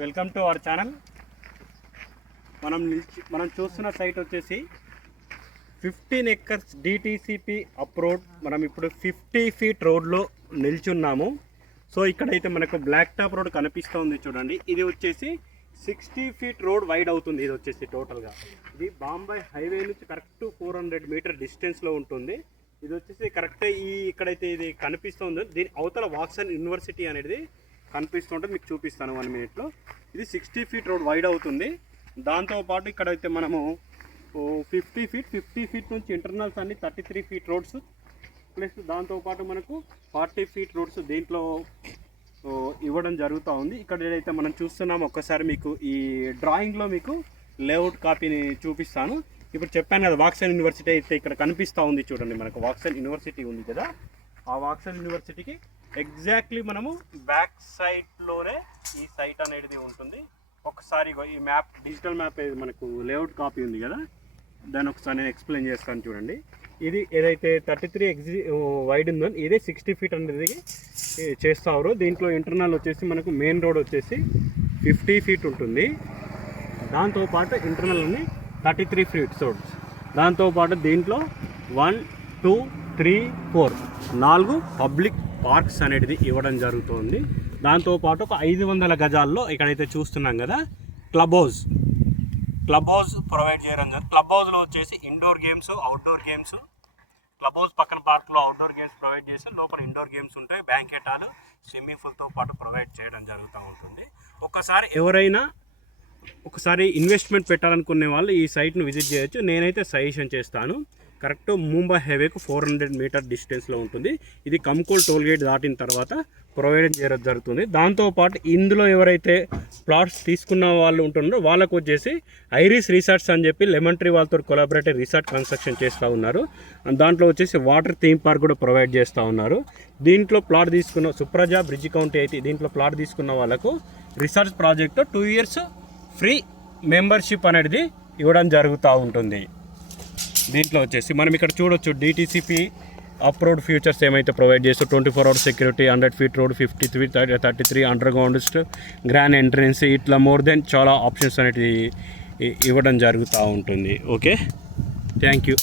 Welcome to our channel. మనం చూస్తున్న site వచ్చేసి 15 acres డిటిసిపి అప్రోడ్. మనం ఇప్పుడు 50 feet రోడ్లో నిల్చున్నాము. సో ఇక్కడైతే మనకు బ్లాక్ టాప్ రోడ్ కనిపిస్తుంది చూడండి. ఇది వచ్చేసి 60 feet రోడ్ వైడ్ అవుతుంది. ఇది వచ్చేసి టోటల్గా ఇది బాంబే హైవే నుంచి కరెక్ట్ 400 meter డిస్టెన్స్లో ఉంటుంది. ఇది వచ్చేసి కరెక్టే ఇక్కడైతే ఇది కనిపిస్తుంది. దీని అవతల వాక్సన్ యూనివర్సిటీ అనేది కనిపిస్తుంటే మీకు చూపిస్తాను 1 minute. ఇది 60 feet రోడ్ వైడ్ అవుతుంది. దాంతోపాటు ఇక్కడైతే మనము 50 feet నుంచి ఇంటర్నల్స్ అన్ని 33 feet రోడ్స్ ప్లస్ దాంతోపాటు మనకు 40 feet రోడ్స్ దీంట్లో ఇవ్వడం జరుగుతూ ఉంది. ఇక్కడ ఏదైతే మనం చూస్తున్నాము ఒక్కసారి మీకు ఈ డ్రాయింగ్లో మీకు లేఅవుట్ కాపీని చూపిస్తాను. ఇప్పుడు చెప్పాను కదా వాక్సన్ యూనివర్సిటీ అయితే ఇక్కడ కనిపిస్తూ ఉంది చూడండి. మనకు వాక్సన్ యూనివర్సిటీ ఉంది కదా, ఆ వాక్సన్ యూనివర్సిటీకి ఎగ్జాక్ట్లీ మనము బ్యాక్ సైడ్లోనే ఈ సైట్ అనేది ఉంటుంది. ఒకసారి ఈ మ్యాప్ డిజిటల్ మ్యాప్ మనకు లేఅవుట్ కాపీ ఉంది కదా, దాన్ని ఒకసారి నేను ఎక్స్ప్లెయిన్ చేస్తాను చూడండి. ఇది ఏదైతే 33 వైడ్ ఉందో ఇదే 60 feet అనేది చేస్తారు. దీంట్లో ఇంటర్నల్ వచ్చేసి మనకు మెయిన్ రోడ్ వచ్చేసి 50 feet ఉంటుంది. దాంతోపాటు ఇంటర్నల్ అన్ని 33 feet రోడ్స్. దాంతోపాటు దీంట్లో 1, 2, 3, 4 పబ్లిక్ పార్క్స్ అనేది ఇవ్వడం జరుగుతుంది. దాంతోపాటు ఒక 500 గజాల్లో ఇక్కడైతే చూస్తున్నాం కదా క్లబ్ హౌస్ ప్రొవైడ్ చేయడం జరుగుతుంది. క్లబ్ హౌస్లో వచ్చేసి indoor games, outdoor games, club house పక్కన పార్క్లో అవుట్డోర్ గేమ్స్ ప్రొవైడ్ చేసి లోపల ఇండోర్ గేమ్స్ ఉంటాయి. బ్యాంకెట్ హాల్, స్విమ్మింగ్ పూల్తో పాటు ప్రొవైడ్ చేయడం జరుగుతూ ఉంటుంది. ఎవరైనా ఒకసారి ఇన్వెస్ట్మెంట్ పెట్టాలనుకునే వాళ్ళు ఈ సైట్ను విజిట్ చేయొచ్చు. నేనైతే సజెషన్ చేస్తాను. కరెక్ట్ ముంబై హైవేకు 400 meter డిస్టెన్స్లో ఉంటుంది. ఇది కంకోల్ టోల్గేట్ దాటిన తర్వాత ప్రొవైడ్ చేయడం జరుగుతుంది. దాంతోపాటు ఇందులో ఎవరైతే ప్లాట్స్ తీసుకున్న వాళ్ళు ఉంటున్నారో వాళ్ళకు వచ్చేసి ఐరిస్ రిసార్ట్స్ అని చెప్పి లెమన్ ట్రీ వాళ్ళతో కొలాబరేటివ్ రిసార్ట్ కన్స్ట్రక్షన్ చేస్తూ ఉన్నారు. దాంట్లో వచ్చేసి వాటర్ థీమ్ పార్క్ కూడా ప్రొవైడ్ చేస్తూ ఉన్నారు. దీంట్లో ప్లాట్ తీసుకున్న సుప్రజా బ్రిడ్జ్ కౌంటీ అయితే దీంట్లో ప్లాట్ తీసుకున్న వాళ్ళకు resort project 2 years free membership అనేది ఇవ్వడం జరుగుతూ ఉంటుంది. దీంట్లో వచ్చేసి మనం ఇక్కడ చూడొచ్చు డిటిసిపి అప్రోడ్ ఫ్యూచర్స్ ఏమైతే ప్రొవైడ్ చేస్తూ 24 hours security, 100 feet road, 53, 33 under ground grand entrance, ఇట్లా మోర్ దెన్ చాలా ఆప్షన్స్ అనేవి ఇవ్వడం జరుగుతూ ఉంటుంది. Okay, thank you.